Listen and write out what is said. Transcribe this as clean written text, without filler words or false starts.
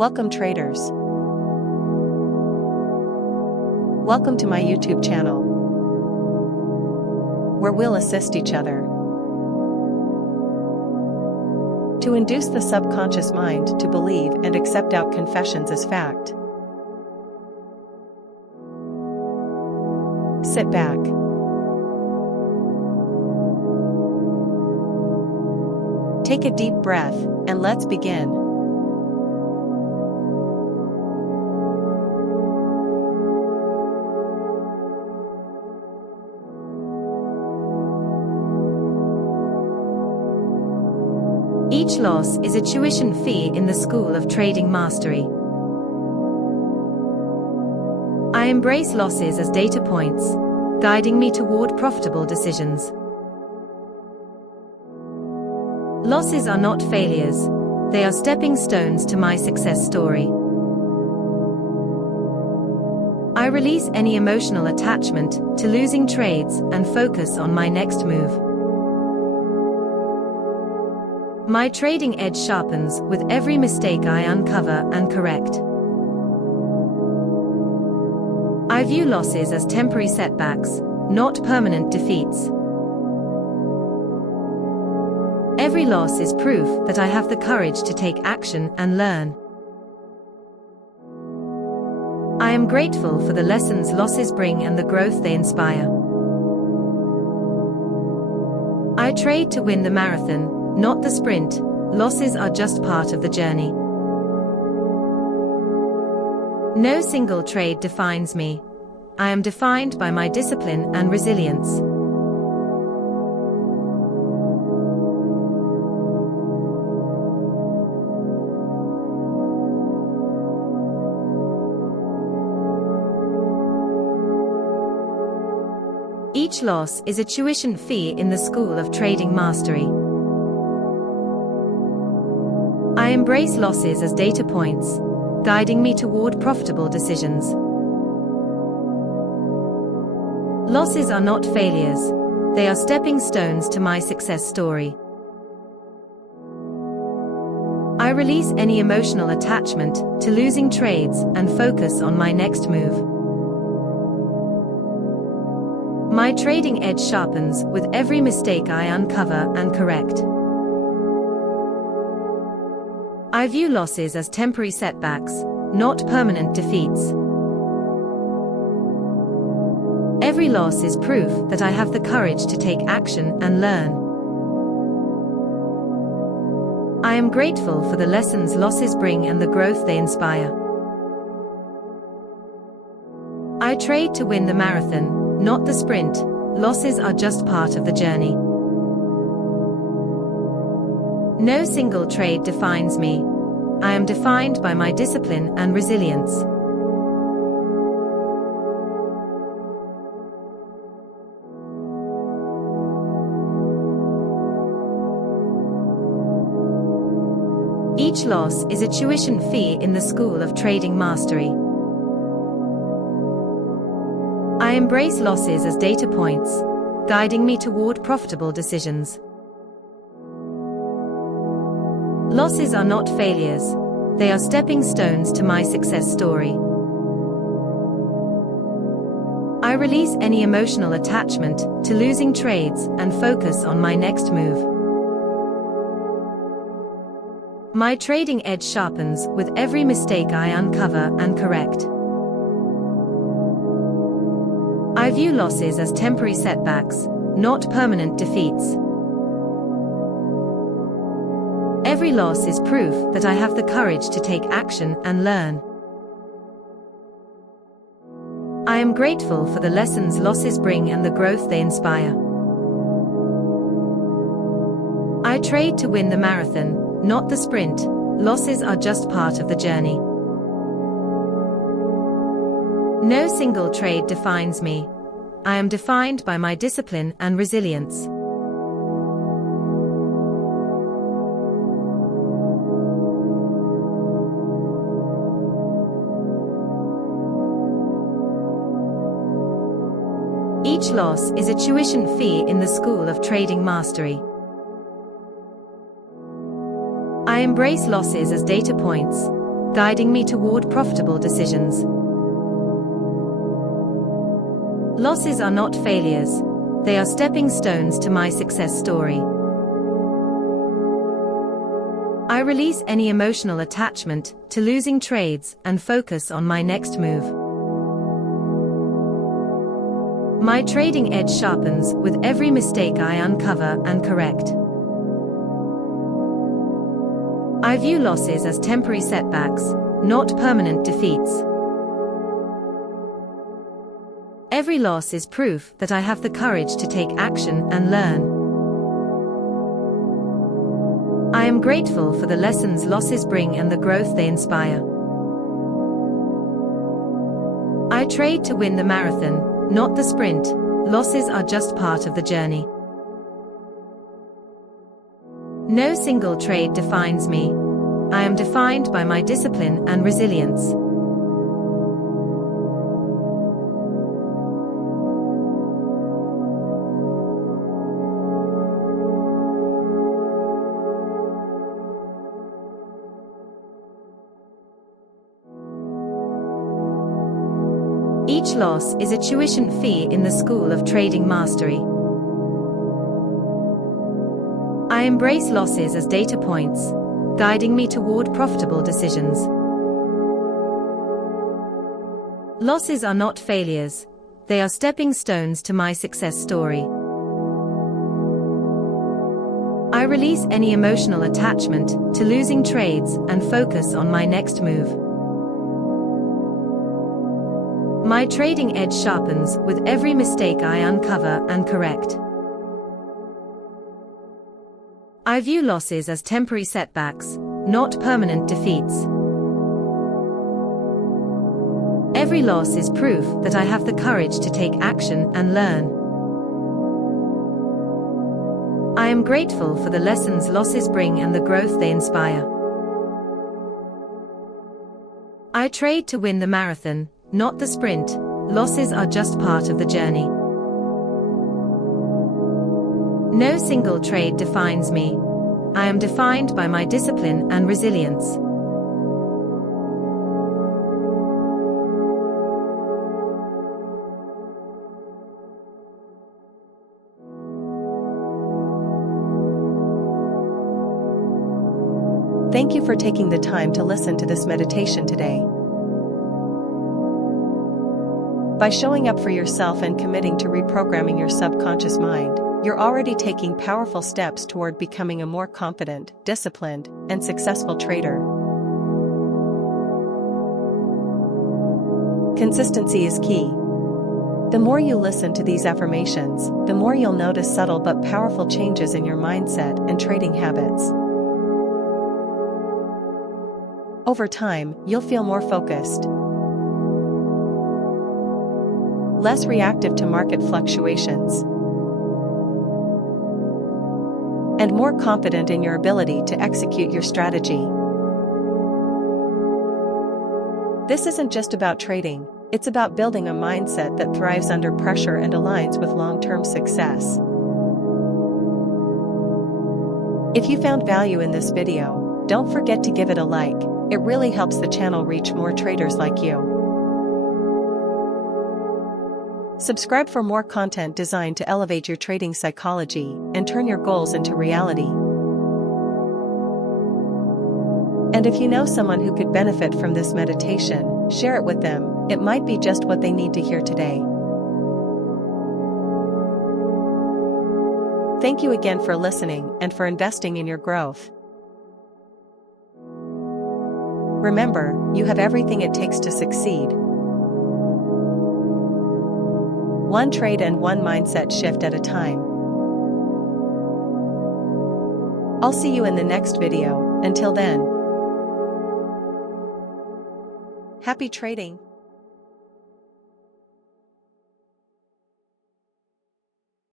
Welcome traders. Welcome to my YouTube channel, where we'll assist each other to induce the subconscious mind to believe and accept out confessions as fact. Sit back. Take a deep breath, and let's begin. Each loss is a tuition fee in the school of trading mastery. I embrace losses as data points, guiding me toward profitable decisions. Losses are not failures, they are stepping stones to my success story. I release any emotional attachment to losing trades and focus on my next move. My trading edge sharpens with every mistake I uncover and correct. I view losses as temporary setbacks, not permanent defeats. Every loss is proof that I have the courage to take action and learn. I am grateful for the lessons losses bring and the growth they inspire. I trade to win the marathon, not the sprint. Losses are just part of the journey. No single trade defines me. I am defined by my discipline and resilience. Each loss is a tuition fee in the school of trading mastery. I embrace losses as data points, guiding me toward profitable decisions. Losses are not failures, they are stepping stones to my success story. I release any emotional attachment to losing trades and focus on my next move. My trading edge sharpens with every mistake I uncover and correct. I view losses as temporary setbacks, not permanent defeats. Every loss is proof that I have the courage to take action and learn. I am grateful for the lessons losses bring and the growth they inspire. I trade to win the marathon, not the sprint. Losses are just part of the journey. No single trade defines me. I am defined by my discipline and resilience. Each loss is a tuition fee in the school of trading mastery. I embrace losses as data points, guiding me toward profitable decisions. Losses are not failures, they are stepping stones to my success story. I release any emotional attachment to losing trades and focus on my next move. My trading edge sharpens with every mistake I uncover and correct. I view losses as temporary setbacks, not permanent defeats. Every loss is proof that I have the courage to take action and learn. I am grateful for the lessons losses bring and the growth they inspire. I trade to win the marathon, not the sprint. Losses are just part of the journey. No single trade defines me. I am defined by my discipline and resilience. Each loss is a tuition fee in the school of trading mastery. I embrace losses as data points, guiding me toward profitable decisions. Losses are not failures, they are stepping stones to my success story. I release any emotional attachment to losing trades and focus on my next move. My trading edge sharpens with every mistake I uncover and correct. I view losses as temporary setbacks, not permanent defeats. Every loss is proof that I have the courage to take action and learn. I am grateful for the lessons losses bring and the growth they inspire. I trade to win the marathon, not the sprint. Losses are just part of the journey. No single trade defines me. I am defined by my discipline and resilience. Each loss is a tuition fee in the school of trading mastery. I embrace losses as data points, guiding me toward profitable decisions. Losses are not failures, they are stepping stones to my success story. I release any emotional attachment to losing trades and focus on my next move. My trading edge sharpens with every mistake I uncover and correct. I view losses as temporary setbacks, not permanent defeats. Every loss is proof that I have the courage to take action and learn. I am grateful for the lessons losses bring and the growth they inspire. I trade to win the marathon, not the sprint. Losses are just part of the journey. No single trade defines me. I am defined by my discipline and resilience. Thank you for taking the time to listen to this meditation today. By showing up for yourself and committing to reprogramming your subconscious mind, you're already taking powerful steps toward becoming a more confident, disciplined, and successful trader. Consistency is key. The more you listen to these affirmations, the more you'll notice subtle but powerful changes in your mindset and trading habits. Over time, you'll feel more focused, less reactive to market fluctuations, and more confident in your ability to execute your strategy. This isn't just about trading, it's about building a mindset that thrives under pressure and aligns with long-term success. If you found value in this video, don't forget to give it a like. It really helps the channel reach more traders like you. Subscribe for more content designed to elevate your trading psychology and turn your goals into reality. And if you know someone who could benefit from this meditation, share it with them. It might be just what they need to hear today. Thank you again for listening and for investing in your growth. Remember, you have everything it takes to succeed. One trade and one mindset shift at a time. I'll see you in the next video. Until then, happy trading.